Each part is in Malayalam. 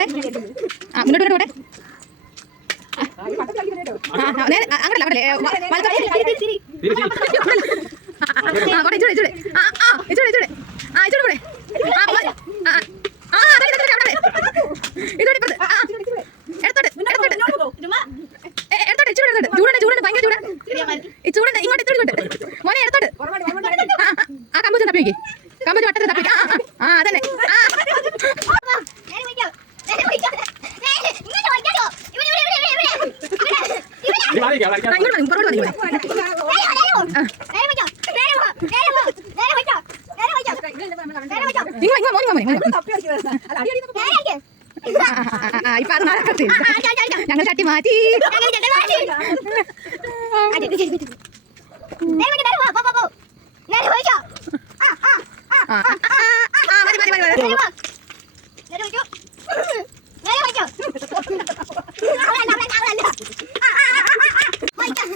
അങ്ങോട്ട് ഇവിടെ അങ്ങനല്ല അങ്ങനല്ലേ ഇങ്ങോട്ട് ഇങ്ങോട്ട് മോനെ എടുത്തോട്ട് ആ കമ്പൂച്ചൻ തപ്പിക്ക് ഇപ്പൊ അത് നടക്കത്തില്ല ഞങ്ങൾ ചട്ടി മാറ്റി മതി മതി മതി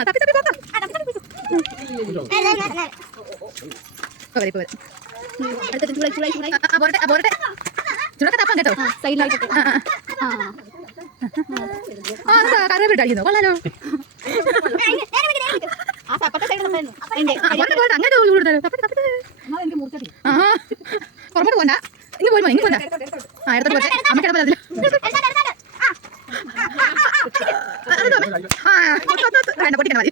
tapi tapi papa. അടുത്ത ചൂളായി ചൂളായി ചൂളായി പോരട്ടെ പോരട്ടെ ചുണക്ക തപ്പാൻ കേട്ടോ സൈഡിലായിട്ട് ആ കറിവേപ്പില ഇട്ടായിരിക്കുന്നു കൊള്ളാലോ അങ്ങനെ പുറമോട്ട് പോണ്ട ഇങ്ങ് പോയി ഇങ്ങ് പോണ്ട ആ എടുത്തോട്ട് പോട്ടെ അമ്മയ്ക്ക് ഇടപെടില്ല വേണ്ട പൊട്ടിക്കണ മതി